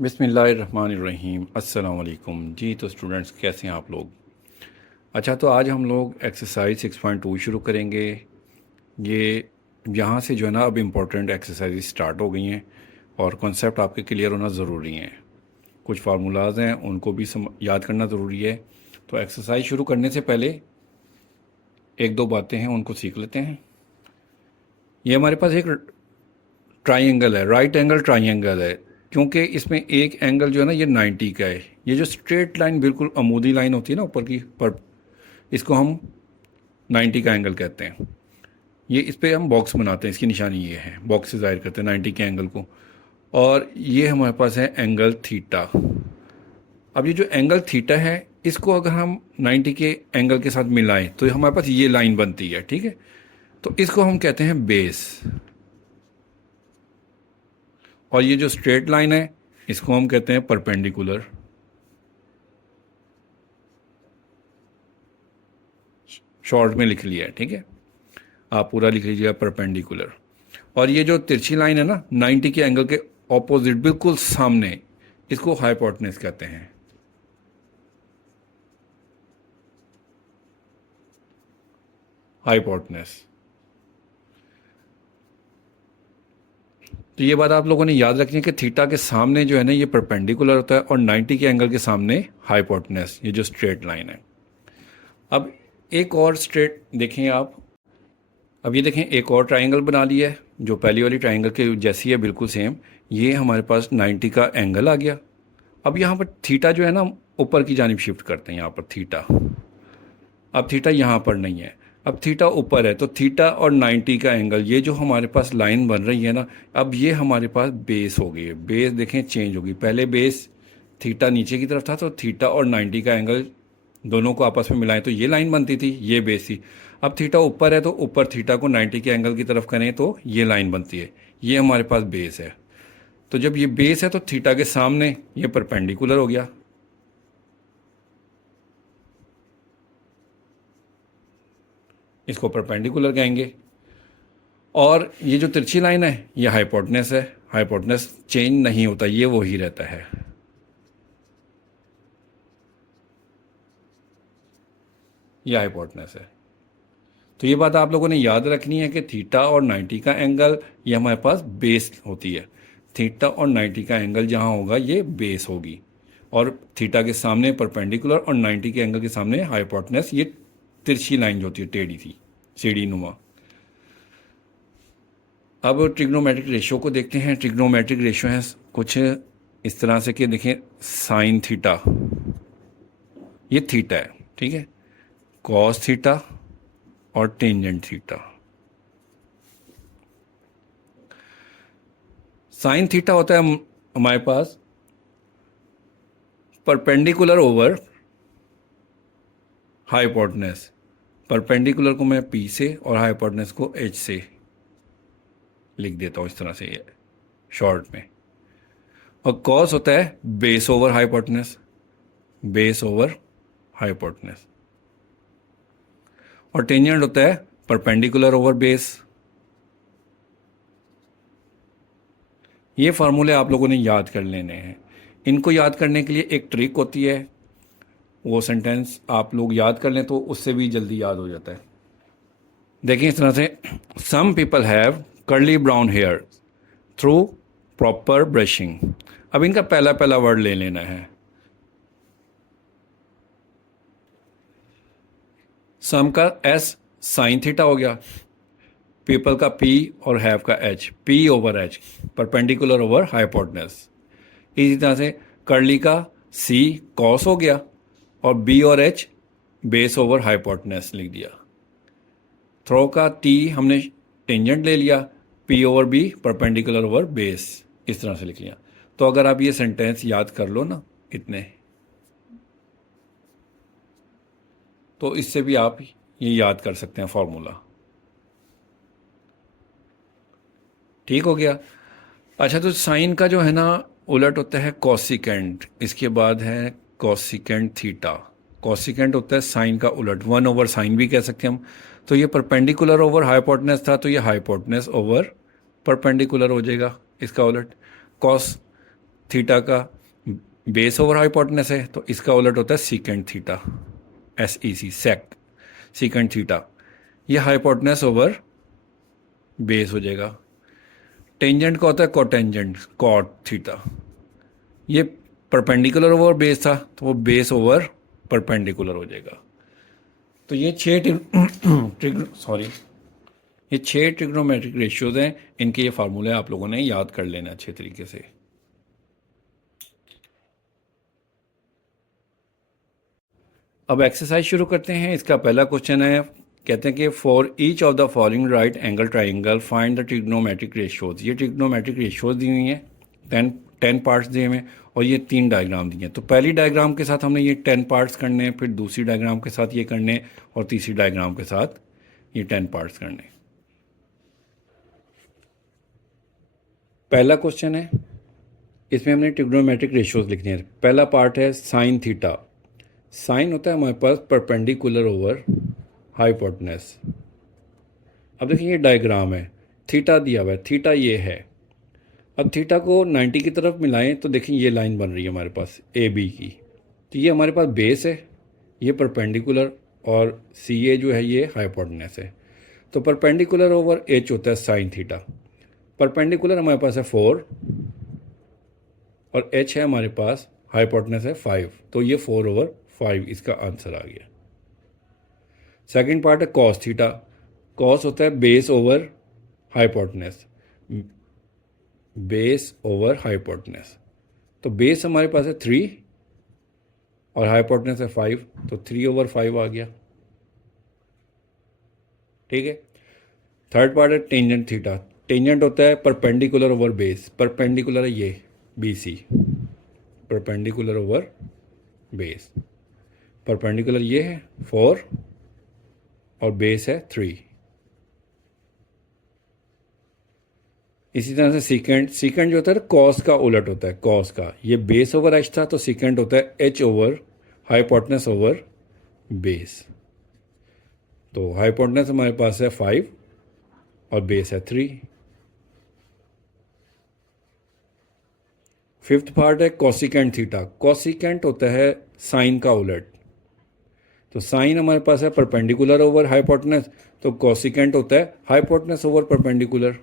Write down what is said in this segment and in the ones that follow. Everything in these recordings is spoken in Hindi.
बिस्मिल्लाहिर्रहमानिर्रहीम अस्सलाम वालेकुम जी। तो स्टूडेंट्स कैसे हैं आप लोग? अच्छा, तो आज हम लोग एक्सरसाइज 6.2 शुरू करेंगे। ये यहाँ से जो है ना अब इम्पोर्टेंट एक्सरसाइज स्टार्ट हो गई हैं और कॉन्सेप्ट आपके क्लियर होना ज़रूरी हैं। कुछ फार्मूलाज हैं उनको भी याद करना ज़रूरी है। तो एक्सरसाइज शुरू करने से पहले एक दो बातें हैं उनको सीख लेते हैं। ये हमारे पास एक ट्राइंगल है, राइट एंगल ट्राइंगल है। क्योंकि इसमें एक एंगल जो है ना ये 90 का है। ये जो स्ट्रेट लाइन बिल्कुल अमूदी लाइन होती है ना ऊपर की पर, इसको हम 90 का एंगल कहते हैं। ये इस पर हम बॉक्स बनाते हैं, इसकी निशानी ये है, बॉक्स से जाहिर करते हैं 90 के एंगल को। और ये हमारे पास है एंगल थीटा। अब ये जो एंगल थीटा है इसको अगर हम 90 के एंगल के साथ मिलाएं तो हमारे पास ये लाइन बनती है, ठीक है। तो इसको हम कहते हैं बेस। और ये जो स्ट्रेट लाइन है इसको हम कहते हैं परपेंडिकुलर। शॉर्ट में लिख लिया है, ठीक है, आप पूरा लिख लीजिएगा परपेंडिकुलर। और ये जो तिरछी लाइन है ना 90 के एंगल के ऑपोजिट बिल्कुल सामने, इसको हाइपोटेनस कहते हैं। हाइपोटेनस। तो ये बात आप लोगों ने याद रखनी है कि थीटा के सामने जो है ना ये परपेंडिकुलर होता है और 90 के एंगल के सामने हाइपोटेनस, ये जो स्ट्रेट लाइन है। अब एक और स्ट्रेट देखें आप। अब ये देखें एक और ट्रायंगल बना लिया है जो पहली वाली ट्रायंगल के जैसी है, बिल्कुल सेम। ये हमारे पास 90 का एंगल आ गया। अब यहाँ पर थीटा जो है ना ऊपर की जानिब शिफ्ट करते हैं, यहाँ पर थीटा। अब थीटा यहाँ पर नहीं है, अब थीटा ऊपर है। तो थीटा और 90 का एंगल, ये जो हमारे पास लाइन बन रही है ना, अब ये हमारे पास बेस हो गई है। बेस देखें चेंज होगी, पहले बेस थीटा नीचे की तरफ था तो थीटा और 90 का एंगल दोनों को आपस में मिलाएं तो ये लाइन बनती थी, ये बेस थी। अब थीटा ऊपर है तो ऊपर थीटा को 90 के एंगल की तरफ करें तो ये लाइन बनती है, ये हमारे पास बेस है। तो जब ये बेस है तो थीटा के सामने ये परपेंडिकुलर हो गया, इसको परपेंडिकुलर कहेंगे। और ये जो तिरछी लाइन है ये हाइपोटेनस है। हाइपोटेनस चेंज नहीं होता, ये वही रहता है। ये हाइपोटेनस है। तो ये बात आप लोगों ने याद रखनी है कि थीटा और 90 का एंगल ये हमारे पास बेस होती है। थीटा और 90 का एंगल जहाँ होगा ये बेस होगी, और थीटा के सामने परपेंडिकुलर और 90 के एंगल के सामने हाइपोटेनस, ये तिरछी लाइन जो होती है टेढ़ी थी, सीढ़ी नुमा। अब ट्रिग्नोमेट्रिक रेशियो को देखते हैं। ट्रिग्नोमेट्रिक रेशियो है कुछ इस तरह से कि देखें साइन थीटा, ये थीटा है, ठीक है, कॉस थीटा और टेंजेंट थीटा। साइन थीटा होता है हमारे पास परपेंडिकुलर ओवर हाइपोटेनस। परपेंडिकुलर को मैं पी से और हाइपोटेनस को एच से लिख देता हूं इस तरह से, ये शॉर्ट में। और कॉस होता है base over hypotenuse, base over hypotenuse. और टेंजेंट होता है परपेंडिकुलर ओवर बेस। ये फार्मूले आप लोगों ने याद कर लेने हैं। इनको याद करने के लिए एक ट्रिक होती है, वो सेंटेंस आप लोग याद कर लें तो उससे भी जल्दी याद हो जाता है। देखिए इस तरह से, some people have curly brown hair through proper brushing. अब इनका पहला पहला वर्ड ले लेना है। सम का एस साइन थीटा हो गया, पीपल का पी और हैव का H, P over H, perpendicular over hypotenuse. इसी तरह से कर्ली का सी कॉस हो गया और बी और एच बेस ओवर हाइपोटेनस लिख दिया। थ्रो का टी हमने टेंजेंट ले लिया, p over b perpendicular over base, इस तरह से लिख लिया। तो अगर आप ये सेंटेंस याद कर लो ना इतने, तो इससे भी आप ये याद कर सकते हैं फॉर्मूला। ठीक हो गया। अच्छा, तो साइन का जो है ना उलट होता है कॉसिकेंट, इसके बाद है कॉसिकेंट थीटा। कॉसिकेंट होता है साइन का उलट, 1 ओवर साइन भी कह सकते हैं हम। तो ये परपेंडिकुलर ओवर हाइपोटेनस था तो ये हाइपोटेनस ओवर परपेंडिकुलर हो जाएगा, इसका उलट। कॉस थीटा का बेस ओवर हाइपोटेनस है, तो इसका उलट होता है सीकेंट थीटा, SEC सेक, सीकेंट थीटा। ये हाइपोटेनस ओवर बेस हो जाएगा। टेंजेंट का होता है कोटेंजेंट, कॉट थीटा। ये परपेंडिकुलर ओवर बेस था, तो वो बेस ओवर परपेंडिकुलर हो जाएगा। तो ये सॉरी, ये 6 ट्रिग्नोमेट्रिक रेशियोज हैं। इनके ये फार्मूले आप लोगों ने याद कर लेना अच्छे तरीके से। अब एक्सरसाइज शुरू करते हैं। इसका पहला क्वेश्चन है, कहते हैं कि for each of the following right angle triangle find the trigonometric ratios. ये ट्रिग्नोमेट्रिक रेशियोज दी हुई हैं, 10 पार्ट्स दिए हुए हैं, और ये 3 डायग्राम दिए हैं। तो पहली डायग्राम के साथ हमने ये 10 पार्ट्स करने हैं, फिर दूसरी डायग्राम के साथ ये करने, और तीसरी डायग्राम के साथ ये 10 पार्ट्स करने। पहला क्वेश्चन है, इसमें हमने ट्रिग्नोमेट्रिक रेशियोज लिखने हैं। पहला पार्ट है साइन थीटा। साइन होता है हमारे पास परपेंडिकुलर ओवर हाइपोटेनस। अब देखिए ये डायग्राम है, थीटा दिया हुआ है, थीटा ये है। अब थीटा को 90 की तरफ मिलाएं तो देखिए ये लाइन बन रही है हमारे पास AB की। तो ये हमारे पास बेस है, ये परपेंडिकुलर, और CA जो है ये हाइपोटेनस है। तो परपेंडिकुलर ओवर H होता है साइन थीटा। परपेंडिकुलर हमारे पास है 4, और H है हमारे पास, हाइपोटेनस है 5, तो ये 4/5 इसका आंसर आ गया। सेकंड पार्ट है कॉस थीटा। कॉस होता है base over hypotenuse, base over hypotenuse. तो बेस हमारे पास है 3 और हाइपोटेनस है 5, तो 3/5 आ गया। ठीक है। थर्ड पार्ट है टेंजेंट थीटा। टेंजेंट होता है परपेंडिकुलर ओवर बेस। परपेंडिकुलर है ये BC, perpendicular over base. Perpendicular ये है 4 और बेस है 3। इसी तरह से सीकेंट, सीकेंट जो होता है कॉस का उलट होता है, कॉस का। ये बेस ओवर H था, तो सीकेंट होता है H over hypotenuse over base. तो हाइपोटेनस हमारे पास है 5 और बेस है 3। फिफ्थ पार्ट है कॉसिकेंट थीटा। कॉसिकेंट होता है साइन का उलट। तो साइन हमारे पास है परपेंडिकुलर ओवर हाइपोटेनस, तो कॉसिकेंट होता है हाइपोटेनस ओवर परपेंडिकुलर।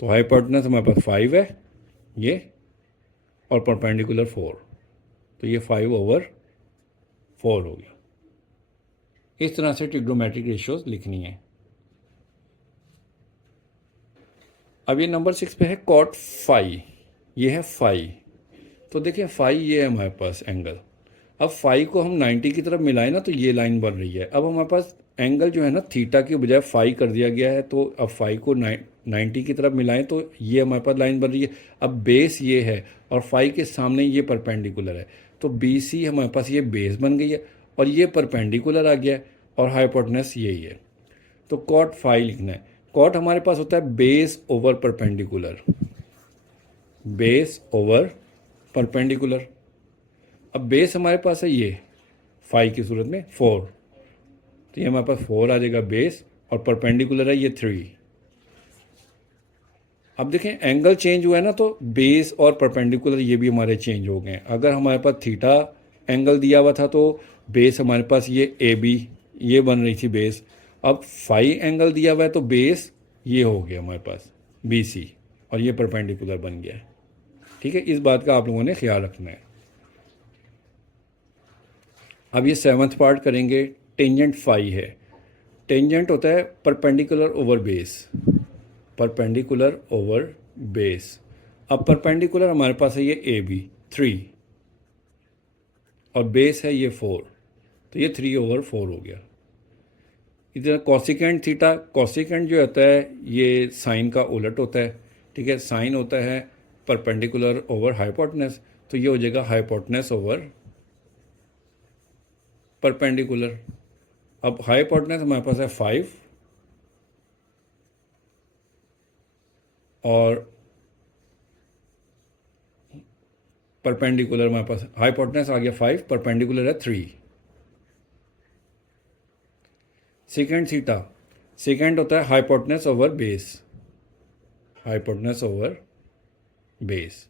तो हाइपोटेनस हमारे पास 5 है ये, और परपेंडिकुलर 4, तो ये 5/4 हो गया। इस तरह से ट्रिग्नोमेट्रिक रेशियोज लिखनी है। अब ये नंबर 6 पे है कॉट फाई। ये है फाई। तो देखिए फाई ये है हमारे पास एंगल। अब फाई को हम 90 की तरफ मिलाएं ना, तो ये लाइन बन रही है। अब हमारे पास एंगल जो है ना थीटा की बजाय फाई कर दिया गया है, तो अब फाई को 90 की तरफ मिलाएं तो ये हमारे पास लाइन बन रही है। अब बेस ये है और फाई के सामने ये परपेंडिकुलर है, तो BC हमारे पास ये बेस बन गई है, और ये परपेंडिकुलर आ गया है, और हाइपोटेनस यही है। तो कॉट फाई लिखना है। कॉट हमारे पास होता है base over perpendicular, base over perpendicular. अब बेस हमारे पास है ये फाई की सूरत में 4, तो ये हमारे पास 4 आ जाएगा बेस, और परपेंडिकुलर है ये 3। अब देखें एंगल चेंज हुआ है ना, तो बेस और परपेंडिकुलर ये भी हमारे चेंज हो गए। अगर हमारे पास थीटा एंगल दिया हुआ था, तो बेस हमारे पास ये AB ये बन रही थी बेस। अब फाई एंगल दिया हुआ है, तो बेस ये हो गया हमारे पास BC, और ये परपेंडिकुलर बन गया। ठीक है, इस बात का आप लोगों ने ख्याल रखना है। अब ये 7th पार्ट करेंगे। टेंजेंट फाई है। टेंजेंट होता है perpendicular over base, perpendicular over base. अब परपेंडिकुलर हमारे पास है ये AB 3, और बेस है ये 4, तो ये 3/4 हो गया। इधर कॉसिकेंट थीटा, कॉसिकेंट जो होता है ये साइन का उलट होता है। ठीक है, साइन होता है परपेंडिकुलर ओवर हाइपोटेनस, तो ये हो जाएगा हाइपोटेनस ओवर परपेंडिकुलर। अब हाइपोटेनस हमारे पास है 5, और परपेंडिकुलर हमारे पास हाइपोटेनस आ गया 5, परपेंडिकुलर है 3। सेकेंड थीटा, सेकेंड होता है hypotenuse over base, hypotenuse over base,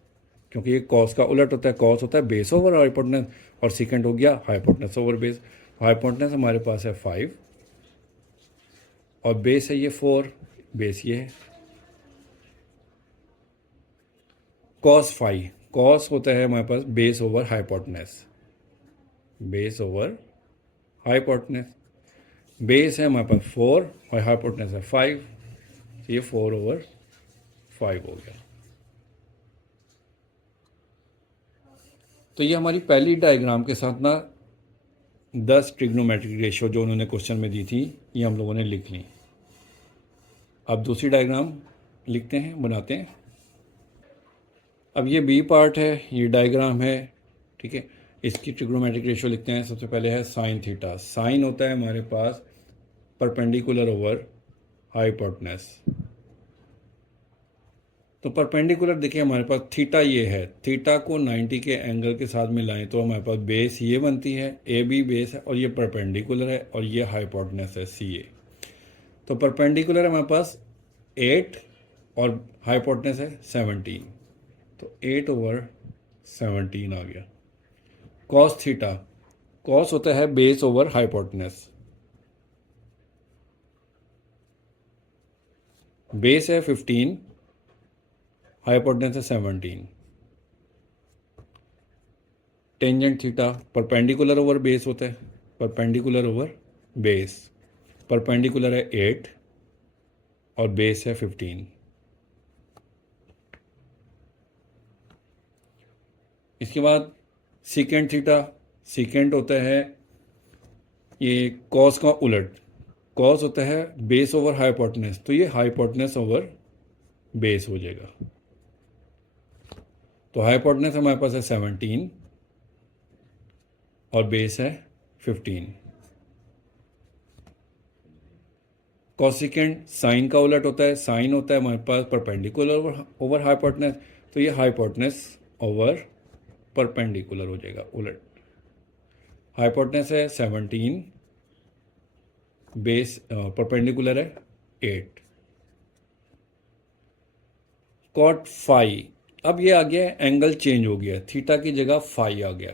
क्योंकि ये कॉस का उलट होता है, कॉस होता है बेस ओवर हाइपोटेनस, और सेकंड हो गया हाइपोटेनस ओवर बेस। हाइपोटेनस हमारे पास है 5 और बेस है ये 4, बेस ये है। कॉस 5, कॉस होता है हमारे पास base over hypotenuse, base over hypotenuse. Base है हमारे पास 4 और हाइपोटेनस है 5, तो ये 4 ओवर 5 हो गया। तो ये हमारी पहली डायग्राम के साथ ना 10 ट्रिग्नोमेट्रिक रेशियो जो उन्होंने क्वेश्चन में दी थी, ये हम लोगों ने लिख ली। अब दूसरी डायग्राम लिखते हैं, बनाते हैं। अब ये बी पार्ट है, ये डायग्राम है, ठीक है। इसकी ट्रिग्नोमेट्रिक रेशियो लिखते हैं। सबसे पहले है साइन थीटा। साइन होता है हमारे पास परपेंडिकुलर ओवर हाइपोटेनस। तो परपेंडिकुलर देखिए हमारे पास थीटा ये है, थीटा को 90 के एंगल के साथ मिलाएं तो हमारे पास बेस ये बनती है, ए बी बेस है, और ये परपेंडिकुलर है, और ये हाइपोटेनस है सी ए। तो परपेंडिकुलर है हमारे पास 8 और हाइपोटेनस है 17, तो 8 ओवर 17 आ गया। कॉस थीटा, कॉस होता है बेस ओवर हाइपोटेनस, बेस है 15, हाइपोटेनस है 17। Tangent theta perpendicular over base होता है, परपेंडिकुलर ओवर बेस, परपेंडिकुलर है 8 और बेस है 15। इसके बाद सीकेंट थीटा, सीकेंट होता है ये कॉस का उलट, कॉस होता है बेस ओवर हाइपोटेनस, तो ये हाइपोटेनस ओवर बेस हो जाएगा। तो हाइपोटेनस हमारे पास है 17 और बेस है 15। कॉसिकेंट साइन का उलट होता है, साइन होता है हमारे पास परपेंडिकुलर ओवर हाइपोटेनस, तो ये हाइपोटेनस ओवर परपेंडिकुलर हो जाएगा उलट। हाइपोटेनस है 17, बेस परपेंडिकुलर है 8। कॉट फाई, अब ये आ गया एंगल चेंज हो गया, थीटा की जगह फाई आ गया।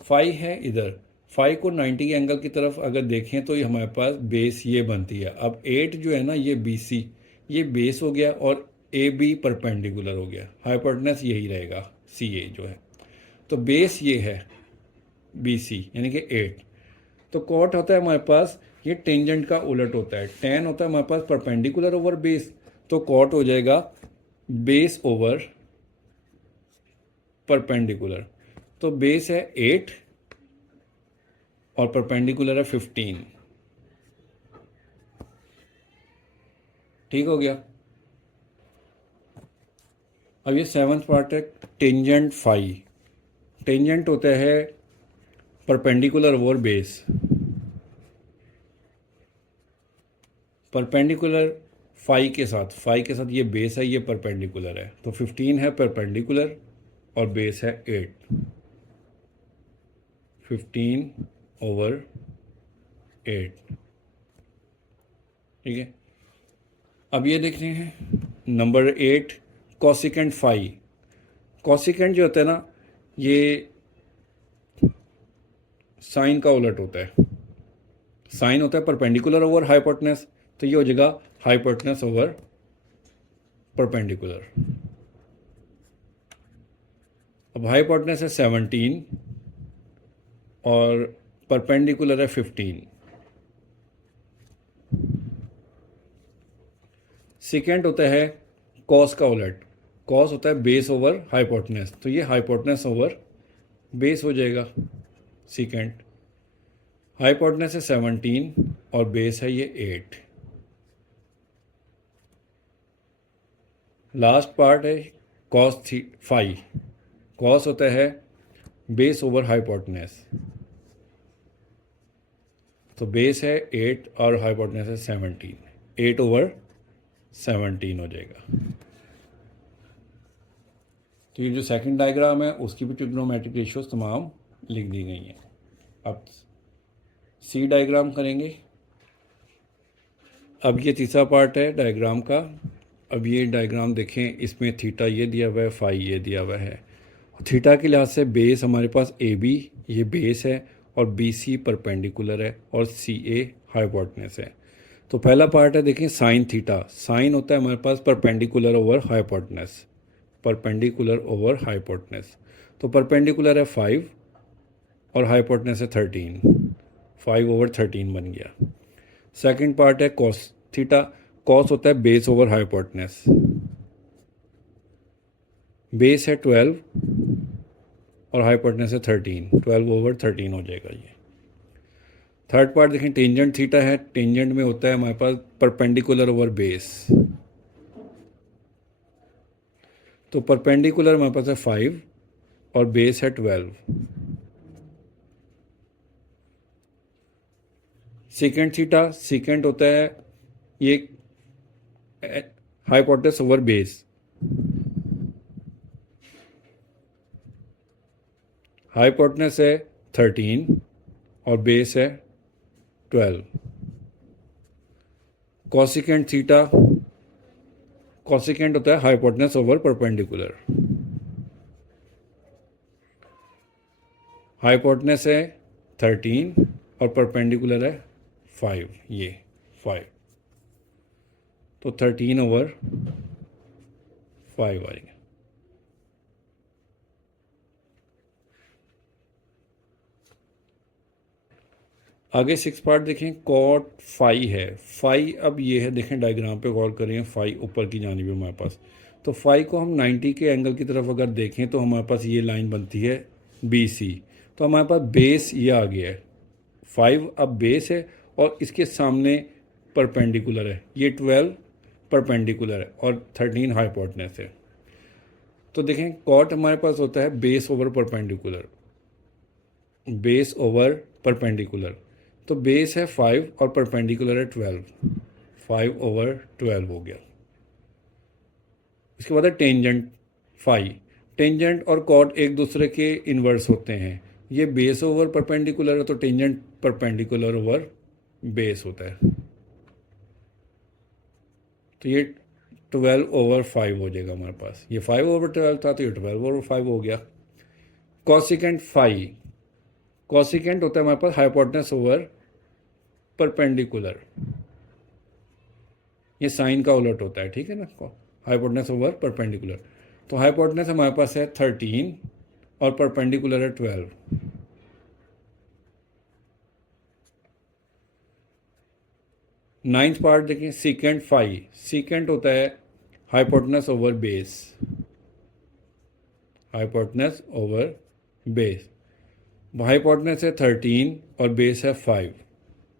फाई है इधर, फाई को 90 के एंगल की तरफ अगर देखें तो ये हमारे पास बेस ये बनती है। अब 8 जो है ना ये बी सी, ये बेस हो गया और ए बी परपेंडिकुलर हो गया, हाइपोटेनस यही रहेगा सी ए जो है। तो बेस ये है बी सी यानी कि 8। तो कॉट होता है हमारे पास ये टेंजेंट का उलट होता है, टेन होता है हमारे पास परपेंडिकुलर ओवर बेस, तो कॉट हो जाएगा बेस ओवर परपेंडिकुलर। तो बेस है 8 और परपेंडिकुलर है 15। ठीक हो गया। अब ये 7th पार्ट है टेंजेंट फाई। टेंजेंट होता है perpendicular over base, perpendicular phi के साथ, फाई के साथ ये बेस है, ये परपेंडिकुलर है, तो 15 है परपेंडिकुलर और बेस है 8, 15 ओवर 8। ठीक है। अब ये देख रहे हैं नंबर 8 कॉसिकेंट फाई। कॉसिकेंट जो होता है ना ये साइन का उलट होता है, साइन होता है परपेंडिकुलर ओवर हाइपोटेनस, तो ये हो जाएगा हाइपोटेनस ओवर परपेंडिकुलर। अब हाइपोटेनस है 17 और परपेंडिकुलर है 15। सेकेंड होता है कॉस का उलट, कॉस होता है बेस ओवर हाइपोटेनस, तो ये हाइपोटेनस ओवर बेस हो जाएगा सेकेंड। हाइपोटेनस है 17 और बेस है ये 8। लास्ट पार्ट है कॉस फाई, कॉस होता है बेस ओवर हाइपोटेनस, तो बेस है 8 और हाइपोटेनस है 17, 8 ओवर 17 हो जाएगा। तो ये जो सेकंड डायग्राम है उसकी भी ट्रिग्नोमेट्रिक रेशियोज तमाम लिख दी गई हैं। अब सी डायग्राम करेंगे। अब ये तीसरा पार्ट है डायग्राम का, अब ये डायग्राम देखें, इसमें थीटा ये दिया हुआ है, फाई ये दिया हुआ है। थीटा के लिहाज से बेस हमारे पास ए बी ये बेस है और बी सी परपेंडिकुलर है और सी ए हाइपोटेनस है। तो पहला पार्ट है देखें साइन थीटा। साइन होता है हमारे पास perpendicular over hypotenuse, perpendicular over hypotenuse. तो परपेंडिकुलर है 5 और हाइपोटेनस है 13, 5/13 बन गया। सेकंड पार्ट है कॉस थीटा। कॉस होता है बेस ओवर हाइपोटेनस। बेस है 12 और हाइपोटेनस है 13, 12/13 हो जाएगा ये। थर्ड पार्ट देखें टेंजेंट थीटा है। टेंजेंट में होता है हमारे पास परपेंडिकुलर ओवर बेस। तो परपेंडिकुलर हमारे पास है 5 और बेस है 12। सेकेंड थीटा, सेकेंड होता है ये हाइपोटेनस ओवर बेस। हाइपोटेनस है 13 और बेस है 12। कॉसिकेंट थीटा, कॉसिकेंट होता है हाइपोटेनस ओवर परपेंडिकुलर। हाइपोटेनस है 13 और परपेंडिकुलर है 5, ये 5। तो 13/5 आएगा। आगे 6 पार्ट देखें, कॉट फाई है। फाई अब ये है, देखें डायग्राम पे गौर करें, फाई ऊपर की जानिब है हमारे पास। तो फाई को हम 90 के एंगल की तरफ अगर देखें तो हमारे पास ये लाइन बनती है बी सी। तो हमारे पास बेस ये आ गया है, 5 अब बेस है और इसके सामने परपेंडिकुलर है, ये 12 परपेंडिकुलर है और 13 हाइपोटेनस है। तो देखें कॉट हमारे पास होता है base over perpendicular, base over perpendicular. तो बेस है 5 और परपेंडिकुलर है 12, 5/12 हो गया। इसके बाद है टेंजेंट फाई। टेंजेंट और कॉट एक दूसरे के इन्वर्स होते हैं। ये बेस ओवर परपेंडिकुलर है तो टेंजेंट परपेंडिकुलर ओवर बेस होता है। तो ये 12/5 हो जाएगा हमारे पास। ये 5/12 था तो ये 12/5 हो गया। कॉसिकेंट फाई, कॉसिकेंट होता है हमारे पास हाइपोटेनस ओवर परपेंडिकुलर। ये साइन का उलट होता है, ठीक है ना, हाइपोटेनस ओवर परपेंडिकुलर। तो हाइपोटेनस हमारे पास है 13 और परपेंडिकुलर है 12। नाइन्थ पार्ट देखिए सीकेंट फाई। सीकेंट होता है hypotenuse over base, hypotenuse over base. Hypotenuse है 13 और बेस है 5,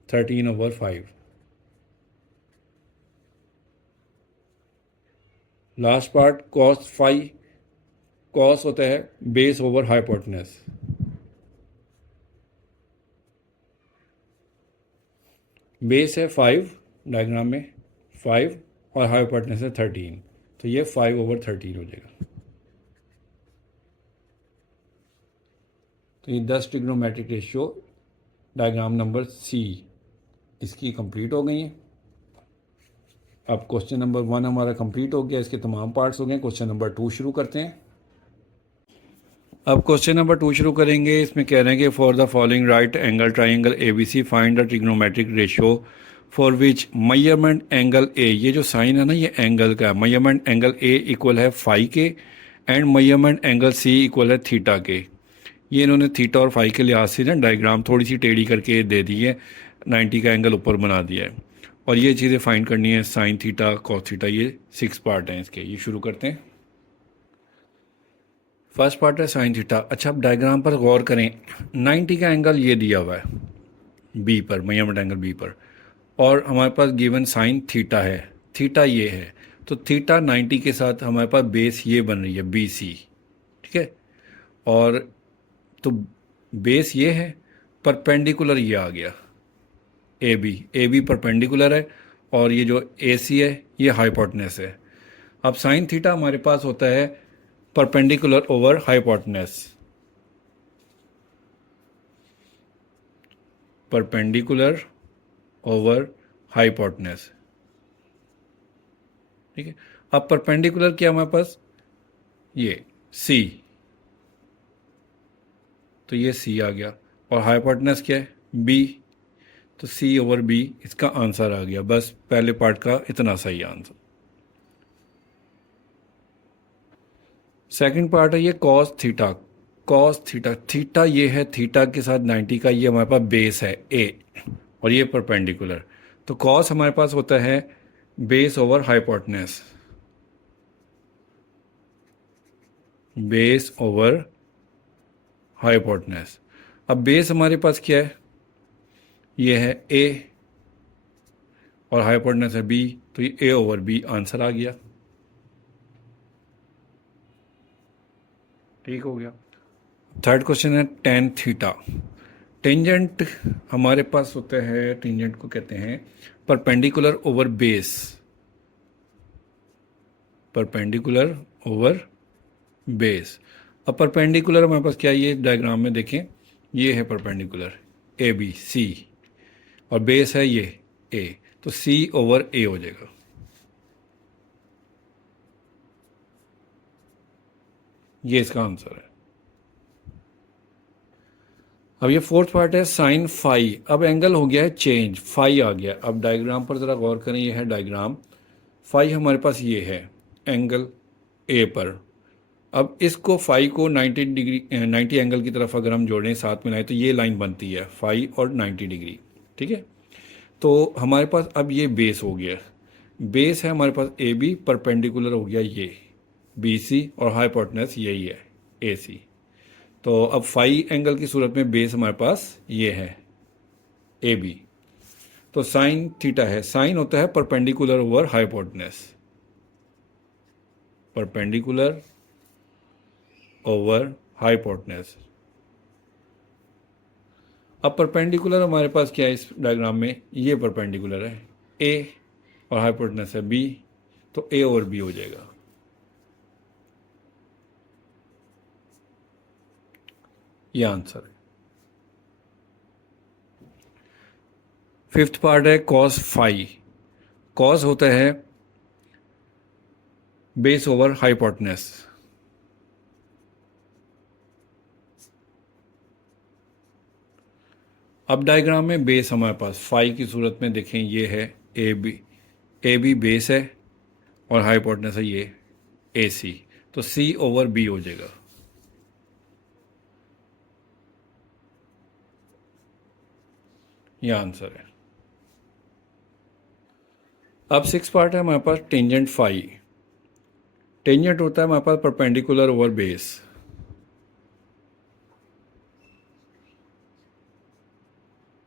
13/5। Last part cos phi. Cos होता है बेस ओवर हाइपोटेनस। बेस है 5 डायग्राम में 5 और हाइपोटेनस है 13, तो ये 5/13 हो जाएगा। तो ये 10 trigonometric ratio diagram number c इसकी कंप्लीट हो गई है। अब क्वेश्चन नंबर 1 हमारा कंप्लीट हो गया, इसके तमाम पार्ट्स हो गए। क्वेश्चन नंबर 2 शुरू करते हैं। अब क्वेश्चन नंबर 2 शुरू करेंगे। इसमें कह रहे हैं कि for the following right angle triangle a b c find the trigonometric ratio for which measurement angle a, ये जो साइन है ना ये एंगल का, मेजरमेंट एंगल ए इक्वल है फाई के and measurement angle c equal है थीटा के। ये इन्होंने थीटा और फाई के लिहाज से ना डायग्राम थोड़ी सी टेढ़ी करके दे दी है, 90 का एंगल ऊपर बना दिया है और ये चीज़ें फाइंड करनी है, साइन थीटा कॉस थीटा। ये 6 पार्ट हैं इसके, ये शुरू करते हैं। फर्स्ट पार्ट है साइन थीटा। अच्छा अब डायग्राम पर गौर करें, 90 का एंगल ये दिया हुआ है बी पर, मेजरमेंट एंगल बी पर, और हमारे पास गिवन साइन थीटा है, थीटा ये है। तो थीटा 90 के साथ हमारे पास बेस ये बन रही है बी सी, ठीक है। और तो बेस ये है, परपेंडिकुलर ये आ गया ए बी परपेंडिकुलर है और ये जो ए सी है ये हाइपोटेनस है। अब साइन थीटा हमारे पास होता है perpendicular over hypotenuse, perpendicular over hypotenuse, ठीक है। अब परपेंडिकुलर क्या हमारे पास, ये सी, तो ये सी आ गया, और हाइपोटेनस क्या है, बी, तो सी ओवर बी इसका आंसर आ गया। बस पहले पार्ट का इतना सही आंसर। सेकंड पार्ट है ये cos theta. Cos theta, theta ये है, थीटा के साथ 90 का ये हमारे पास बेस है ए, और ये परपेंडिकुलर। तो कॉस हमारे पास होता है base over hypotenuse, base over hypotenuse. अब बेस हमारे पास क्या है, ये है ए, और हाइपोटेनस है बी, तो ये ए ओवर बी आंसर आ गया। ठीक हो गया। थर्ड क्वेश्चन है टेन थीटा। टेंजेंट हमारे पास होता है, टेंजेंट को कहते हैं perpendicular over base, perpendicular over base. अब परपेंडिकुलर हमारे पास क्या है, ये डायग्राम में देखें, ये है परपेंडिकुलर ए बी सी, और बेस है ये ए, तो सी ओवर ए हो जाएगा। ये इसका आंसर है। अब ये फोर्थ पार्ट है साइन फाई। अब एंगल हो गया है चेंज, फाई आ गया। अब डायग्राम पर ज़रा गौर करें, ये है डायग्राम, फाई हमारे पास ये है एंगल ए पर। अब इसको फाई को 90 डिग्री 90 एंगल की तरफ अगर हम जोड़ें, साथ मिलाएं, तो ये लाइन बनती है फाई और 90 डिग्री। ठीक है, तो हमारे पास अब ये बेस हो गया, बेस है हमारे पास ए बी, परपेंडिकुलर हो गया ये बी सी, और हाइपोटेनस यही है ए सी। तो अब फाई एंगल की सूरत में बेस हमारे पास ये है ए बी, तो साइन थीटा है, साइन होता है perpendicular over hypotenuse, perpendicular over hypotenuse. अब परपेंडिकुलर हमारे पास क्या है इस डायग्राम में, ये परपेंडिकुलर है ए, और हाइपोटेनस है बी, तो ए ओवर बी हो जाएगा। ये आंसर है। फिफ्थ पार्ट है कॉस फाई। कॉस होता है बेस ओवर हाइपोटेनस। अब डायग्राम में बेस हमारे पास फाई की सूरत में देखें, ये है ए बी बेस है, और हाइपोटेनस है ये ए सी, तो सी ओवर बी हो जाएगा। ये आंसर है। अब सिक्स पार्ट है हमारे पास टेंजेंट फाई। टेंजेंट होता है हमारे पास perpendicular over base,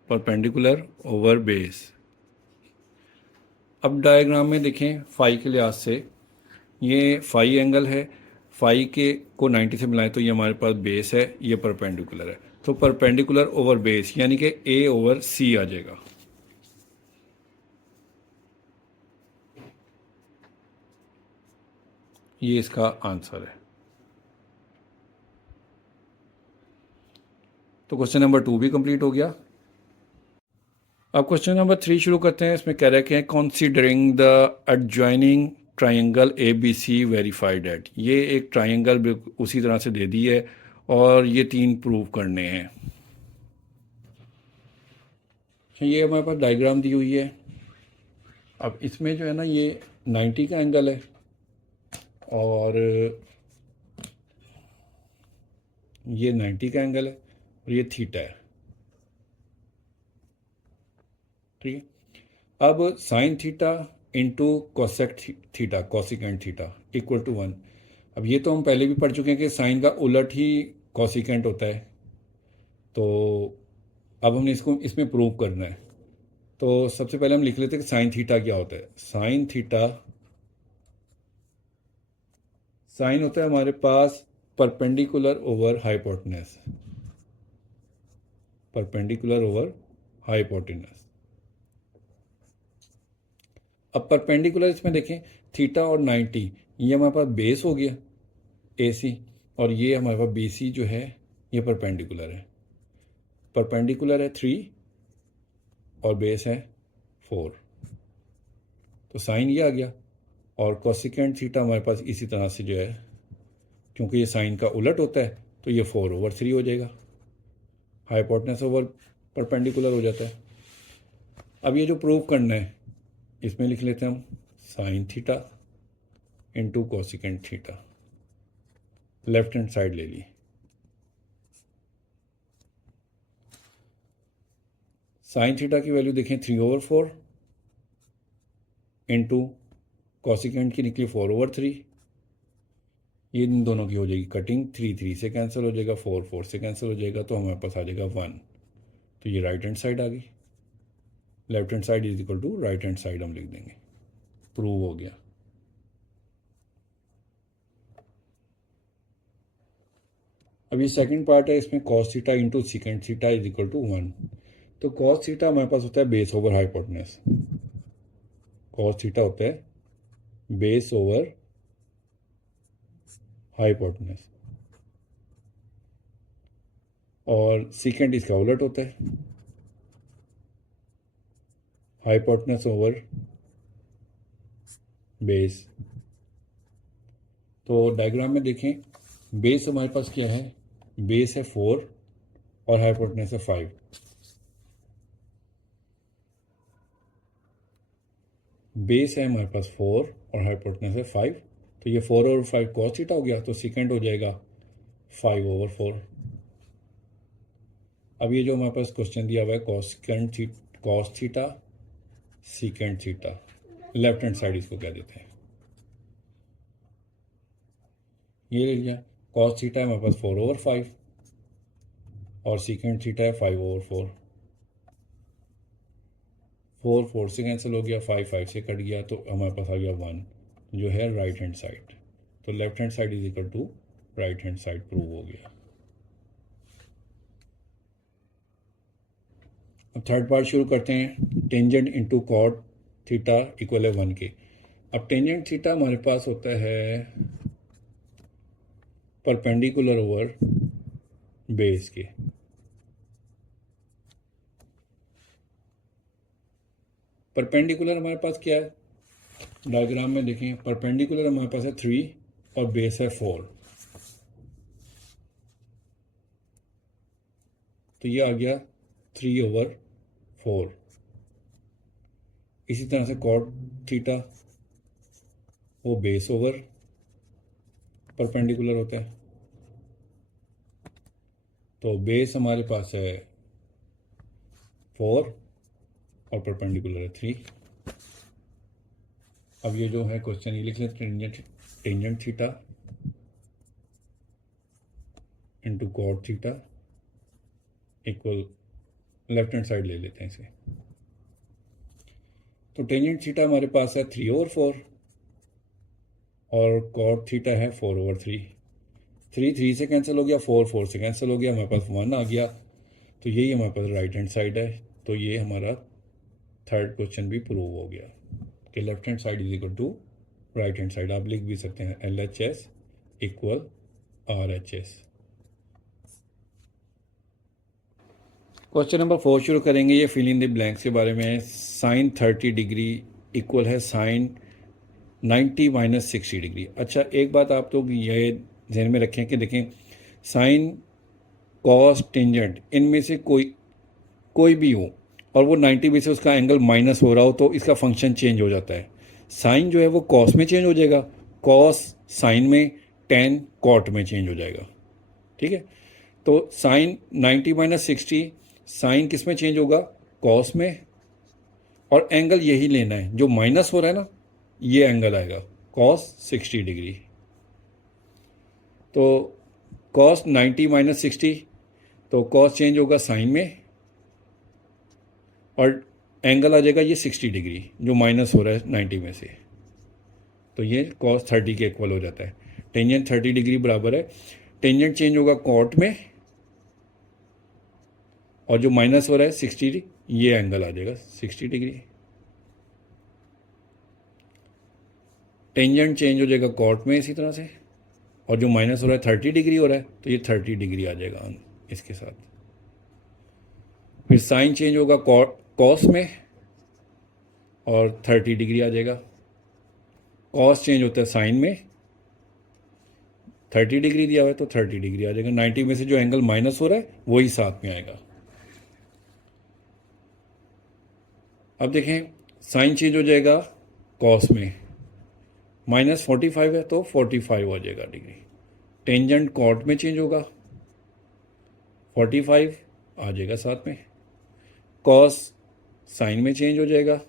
perpendicular over base. अब डायग्राम में देखें फाई के लिहाज से, ये फाई एंगल है, फाई के को 90 से मिलाएं तो ये हमारे पास बेस है, ये परपेंडिकुलर है, तो परपेंडिकुलर ओवर बेस यानी कि ए ओवर सी आ जाएगा। ये इसका आंसर है। तो क्वेश्चन नंबर 2 भी कंप्लीट हो गया। अब क्वेश्चन नंबर 3 शुरू करते हैं। इसमें कह रहे हैं considering the adjoining triangle a b c verified at. ये एक ट्राइंगल उसी तरह से दे दी है, और ये 3 प्रूव करने हैं। ये हमारे पास डायग्राम दी हुई है। अब इसमें जो है ना, ये 90 का एंगल है, और ये 90 का एंगल है, और ये थीटा है। ठीक है, अब sine theta into cosec theta, cosecant theta equal to 1। अब ये तो हम पहले भी पढ़ चुके हैं कि साइन का उलट ही कॉसिकेंट होता है, तो अब हमने इसको इसमें प्रूव करना है। तो सबसे पहले हम लिख लेते हैं कि साइन थीटा क्या होता है। साइन थीटा, साइन होता है हमारे पास perpendicular over hypotenuse, perpendicular over hypotenuse. अब परपेंडिकुलर इसमें देखें, थीटा और 90, ये हमारे पास बेस हो गया ए सी, और ये हमारे पास बी सी जो है ये परपेंडिकुलर है। परपेंडिकुलर है 3 और बेस है 4, तो साइन ये आ गया। और कोसिकेंट थीटा हमारे पास इसी तरह से जो है, क्योंकि ये साइन का उलट होता है तो ये 4/3 हो जाएगा, हाइपोटेनस ओवर परपेंडिकुलर हो जाता है। अब ये जो प्रूव करना है इसमें लिख लेते हैं हम sign theta into cosecant theta, left hand side ले ली। साइन थीटा की वैल्यू देखें 3/4 इंटू कोसिकेंट की निकली 4/3। ये इन दोनों की हो जाएगी कटिंग, 3 3 से कैंसिल हो जाएगा, 4 4 से कैंसिल हो जाएगा, तो हमारे पास आ जाएगा 1। तो ये राइट हैंड साइड आ गई, left hand side is equal to right hand side हम लिख देंगे, प्रूव हो गया। अब ये सेकंड पार्ट है, इसमें cos theta into secant theta is equal to 1। तो कॉस थीटा हमारे पास होता है base over hypotenuse, cos theta होता है बेस ओवर हाइपोटेनस, और सीकेंट इसका उलट होता है, हाइपोटेनस ओवर बेस। तो डायग्राम में देखें, बेस हमारे पास क्या है, बेस है 4 और हाइपोटेनस है 5। बेस है हमारे पास 4 और हाइपोटेनस है 5, तो ये 4 और 5 कॉस थीटा हो गया, तो सीकेंट हो जाएगा 5/4। अब ये जो हमारे पास क्वेश्चन दिया हुआ है cos theta secant theta, left hand side इसको कह देते हैं, ये ले लिया। कॉस थीटा है हमारे पास 4/5 और सीकेंट थीटा है 5/4। 4 4 से कैंसिल हो गया, 5 5 से कट गया, तो हमारे पास आ गया 1 जो है राइट हैंड साइड। तो left hand side is equal to right hand side, prove हो गया। अब थर्ड पार्ट शुरू करते हैं, tangent into cot theta equal है 1 के। अब टेंजेंट थीटा हमारे पास होता है परपेंडिकुलर ओवर बेस के। परपेंडिकुलर हमारे पास क्या है, डायग्राम में देखें, परपेंडिकुलर हमारे पास है 3 और बेस है 4, तो ये आ गया 3/4। इसी तरह से कॉट थीटा वो बेस ओवर परपेंडिकुलर होता है, तो बेस हमारे पास है 4 और परपेंडिकुलर है 3। अब ये जो है क्वेश्चन ये लिख लेते हैं, tangent theta into cot theta equal, left hand side ले लेते हैं इसे। तो टेंजेंट थीटा हमारे पास है 3/4 और कॉट थीटा है 4/3। 3 3 से कैंसिल हो गया, 4 4 से कैंसिल हो गया, हमारे पास 1 आ गया, तो यही हमारे पास राइट हैंड साइड है। तो ये हमारा थर्ड क्वेश्चन भी प्रूव हो गया कि left hand side is equal to right hand side. आप लिख भी सकते हैं LHS equal RHS। Question number 4 शुरू करेंगे, ये फिल इन द ब्लैंक्स के बारे में। साइन 30 डिग्री इक्वल है साइन 90 माइनस 60 डिग्री। अच्छा, एक बात आप लोग ये ध्यान में रखें कि देखें, साइन कॉस टेंजेंट इनमें से कोई भी हो और वो 90 में से उसका एंगल माइनस हो रहा हो तो इसका फंक्शन चेंज हो जाता है। साइन जो है वो कॉस में चेंज हो जाएगा, कॉस साइन में, टेन कॉट में चेंज हो जाएगा। ठीक है, तो साइन 90 माइनस 60, साइन किस में चेंज होगा, कॉस में, और एंगल यही लेना है जो माइनस हो रहा है ना, ये एंगल आएगा कॉस 60 डिग्री। तो कॉस 90 माइनस 60, तो कॉस चेंज होगा साइन में और एंगल आ जाएगा ये 60 डिग्री जो माइनस हो रहा है 90 में से, तो ये कॉस 30 के इक्वल हो जाता है। टेंजेंट 30 डिग्री बराबर है, टेंजेंट चेंज होगा कॉट में और जो माइनस हो रहा है 60, ये एंगल आ जाएगा 60 डिग्री। टेंजेंट चेंज हो जाएगा कॉट में इसी तरह से, और जो माइनस हो रहा है 30 डिग्री हो रहा है, तो ये 30 डिग्री आ जाएगा इसके साथ। फिर साइन चेंज होगा कॉस में और 30 डिग्री आ जाएगा। कॉस चेंज होता है साइन में, 30 डिग्री दिया हुआ है तो 30 डिग्री आ जाएगा। 90 में से जो एंगल माइनस हो रहा है वही साथ में आएगा। अब देखें साइन चेंज हो जाएगा कॉस में, -45 है तो 45 हो जाएगा डिग्री। टेंजेंट कॉट में चेंज होगा, 45 आ जाएगा साथ में। कॉस साइन में चेंज हो जाएगा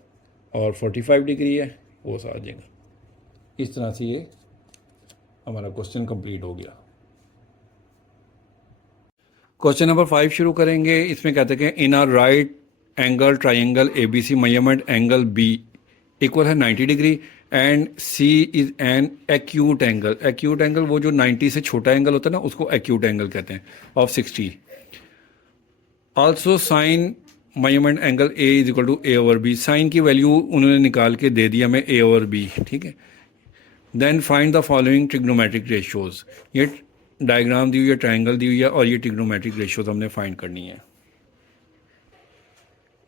और 45 डिग्री है वो आ जाएगा। इस तरह से ये हमारा क्वेश्चन कंप्लीट हो गया। क्वेश्चन नंबर 5 शुरू करेंगे। इसमें कहते हैं इन are right angle triangle ABC measurement angle B equal है 90 degree and C is an acute angle. Acute angle वो जो 90 से छोटा एंगल होता है ना उसको एक्यूट एंगल कहते हैं, of 60। Also sine measurement angle A is equal to A/B। Sine की वैल्यू उन्होंने निकाल के दे दिया हमें A/B, ठीक है। Then find the following trigonometric ratios. ये डायग्राम दी हुई है, ट्राइंगल दी हुई है और ये ट्रिग्नोमेट्रिक रेशियोज हमने फाइंड करनी है।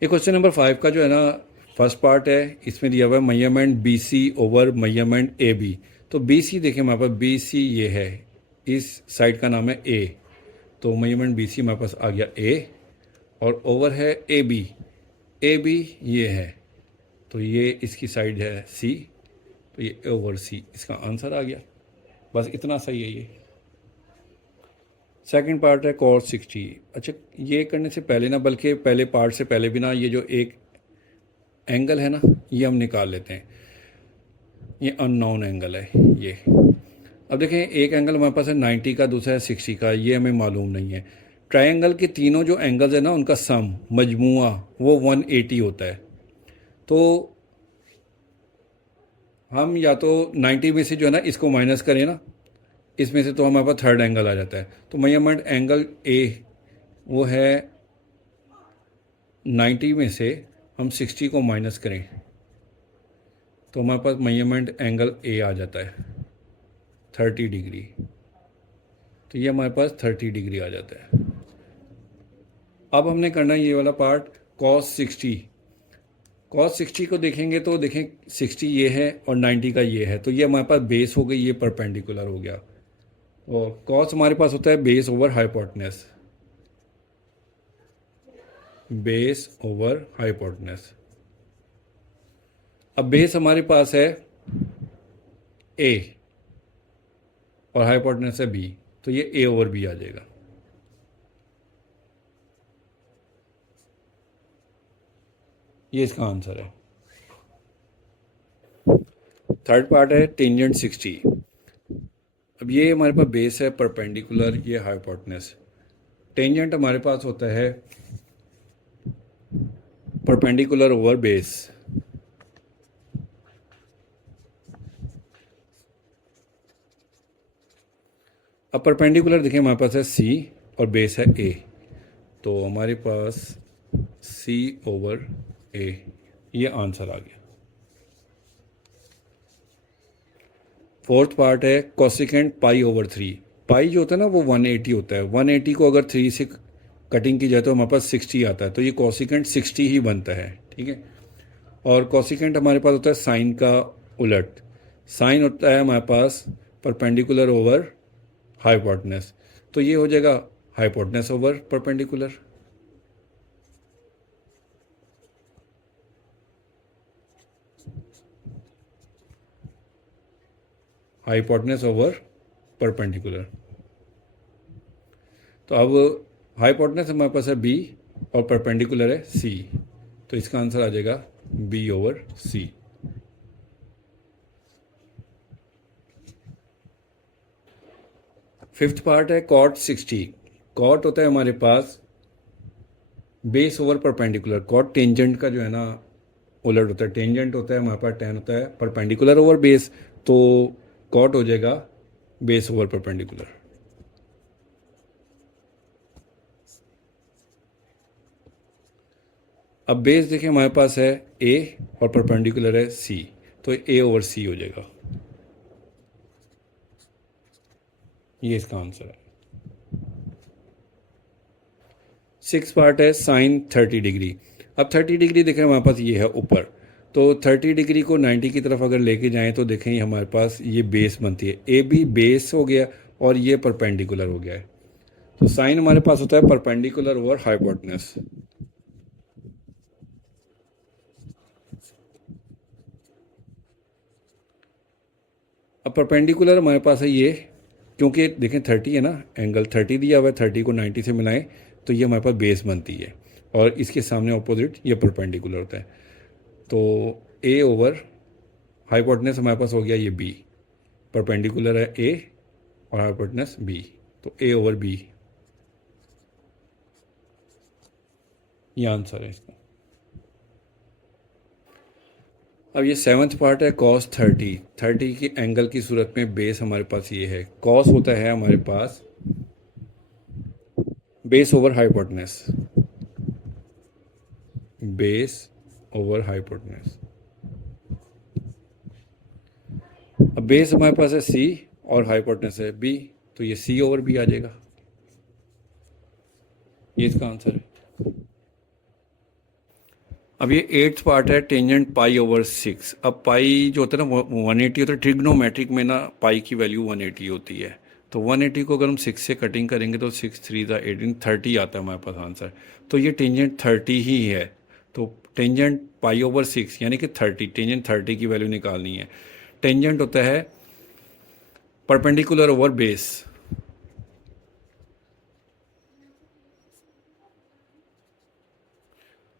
ये क्वेश्चन नंबर 5 का जो है ना फर्स्ट पार्ट है, इसमें दिया हुआ है measurement BC over measurement AB। तो BC देखें हमारे पास, BC ये है, इस साइड का नाम है A, तो मेजरमेंट BC हमारे पास आ गया A और ओवर है AB। AB ये है तो ये इसकी साइड है C, तो ये ओवर C, इसका आंसर आ गया। बस इतना सही है ये। सेकंड पार्ट है cos 60। अच्छा ये करने से पहले ना, बल्कि पहले पार्ट से पहले भी ना, ये जो एक एंगल है ना ये हम निकाल लेते हैं। ये अननोन एंगल है ये। अब देखें एक एंगल हमारे पास है 90 का, दूसरा है 60 का, ये हमें मालूम नहीं है। ट्रायंगल के तीनों जो एंगल्स है ना उनका सम मजमुआ वो 180 होता है। तो हम या तो 90 में से जो है ना इसको माइनस करें ना, इसमें से तो हमारे पास थर्ड एंगल आ जाता है। तो मेजरमेंट एंगल A वो है 90 में से हम 60 को माइनस करें तो हमारे पास मेजरमेंट एंगल A आ जाता है 30 डिग्री। तो ये हमारे पास 30 डिग्री आ जाता है। अब हमने करना है ये वाला पार्ट cos 60। cos 60 को देखेंगे तो देखें 60 ये है और 90 का ये है, तो ये हमारे पास बेस हो गई, ये परपेंडिकुलर हो गया। और cos हमारे पास होता है base over hypotenuse, base over hypotenuse. अब बेस हमारे पास है A और हाइपोटेनस है B, तो ये A/B आ जाएगा। ये इसका आंसर है। थर्ड पार्ट है टेंजेंट 60। अब ये हमारे पास बेस है परपेंडिकुलर, ये हाइपोटेनस। टेंजेंट हमारे पास होता है परपेंडिकुलर ओवर बेस। अब परपेंडिकुलर देखिए हमारे पास है C और बेस है A, तो हमारे पास C/A, ये आंसर आ गया। फोर्थ पार्ट है कोसिकेंट π/3। पाई जो होता है ना वो 180 होता है। 180 को अगर 3 से कटिंग की जाए तो हमारे पास 60 आता है, तो ये कोसिकेंट 60 ही बनता है, ठीक है। और कोसिकेंट हमारे पास होता है साइन का उलट। साइन होता है हमारे पास परपेंडिकुलर ओवर हाइपोटेनस, तो ये हो जाएगा hypotenuse over perpendicular. Hypotenuse over perpendicular. तो अब हाइपोटेनस हमारे पास है B और परपेंडिकुलर है C, तो इसका आंसर आ जाएगा B/C। फिफ्थ पार्ट है cot 60। cot होता है हमारे पास base over perpendicular. cot tangent का जो है ना उलट होता है। टेंजेंट होता है हमारे पास tan होता है परपेंडिकुलर ओवर बेस, तो cot हो जाएगा बेस ओवर परपेंडिकुलर। अब बेस देखिए हमारे पास है A और परपेंडिकुलर है C, तो A/C हो जाएगा। ये इसका आंसर है। सिक्स पार्ट है साइन 30 डिग्री। अब 30 डिग्री देखें हमारे पास ये है ऊपर, तो 30 डिग्री को 90 की तरफ अगर लेके जाएं तो देखें ये हमारे पास ये बेस बनती है, ए बी बेस हो गया और ये परपेंडिकुलर हो गया है। तो साइन हमारे पास होता है परपेंडिकुलर ओवर हाइपोटेनस। अब परपेंडिकुलर हमारे पास है ये, क्योंकि देखें 30 है ना, एंगल 30 दिया हुआ है, 30 को 90 से मिलाएं तो ये हमारे पास बेस बनती है और इसके सामने ऑपोजिट ये परपेंडिकुलर होता है। तो ए ओवर हाइपोटेनस हमारे पास हो गया ये बी, परपेंडिकुलर है ए और हाइपोटेनस बी, तो ए ओवर बी ये आंसर है इसका। अब ये 7th पार्ट है cos 30। 30 की एंगल की सूरत में बेस हमारे पास ये है, cos होता है हमारे पास base over hypotenuse, base over hypotenuse. अब बेस हमारे पास है c और हाइपोटेनस है b, तो ये c ओवर b आ जाएगा, ये इसका आंसर है। अब ये 8th पार्ट है टेंजेंट पाई ओवर 6। अब पाई जो होता है ना 180 होता है, ट्रिग्नोमेट्रिक में ना पाई की वैल्यू 180 होती है। तो 180 को अगर हम 6 से कटिंग करेंगे तो 6 3 18 30 आता है हमारे पास आंसर। तो ये टेंजेंट 30 ही है, तो टेंजेंट पाई ओवर 6 यानी कि 30, टेंजेंट 30 की वैल्यू निकालनी है। टेंजेंट होता है परपेंडिकुलर ओवर बेस,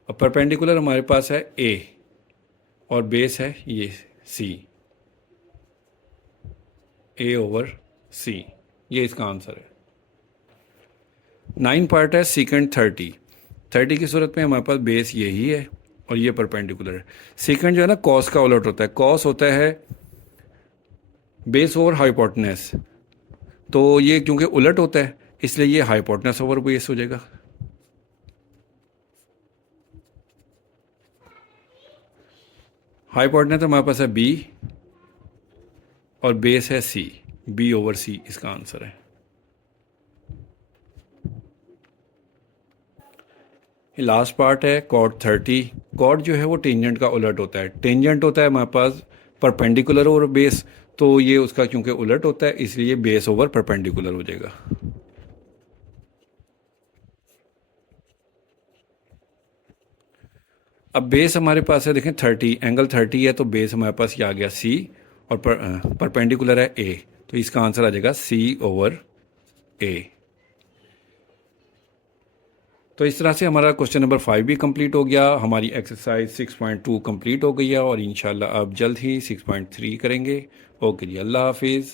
अब परपेंडिकुलर हमारे पास है ए और बेस है ये सी, ए ओवर सी, ये इसका आंसर है। 9 पार्ट है सीकेंड 30। 30 की सूरत में हमारे पास बेस यही है और ये परपेंडिकुलर है। सीकेंड जो है ना कॉस का उलट होता है, कॉस होता है बेस ओवर हाइपोटेनस, तो ये क्योंकि उलट होता है इसलिए ये हाइपोटेनस ओवर बेस हो जाएगा। हाइपोटेनस हमारे पास है बी और बेस है सी, बी ओवर सी इसका आंसर है। लास्ट पार्ट है कॉट 30। कॉट जो है वो टेंजेंट का उलट होता है, टेंजेंट होता है हमारे पास परपेंडिकुलर ओवर बेस, तो ये उसका क्योंकि उलट होता है इसलिए बेस ओवर परपेंडिकुलर हो जाएगा। अब बेस हमारे पास है देखें 30, एंगल 30 है तो बेस हमारे पास ये आ गया सी और परपेंडिकुलर है ए, तो इसका आंसर आ जाएगा सी ओवर ए। तो इस तरह से हमारा क्वेश्चन नंबर 5 भी कंप्लीट हो गया, हमारी एक्सरसाइज 6.2 कंप्लीट हो गई है और इंशाल्लाह अब जल्द ही 6.3 करेंगे। ओके जी, अल्लाह हाफिज़।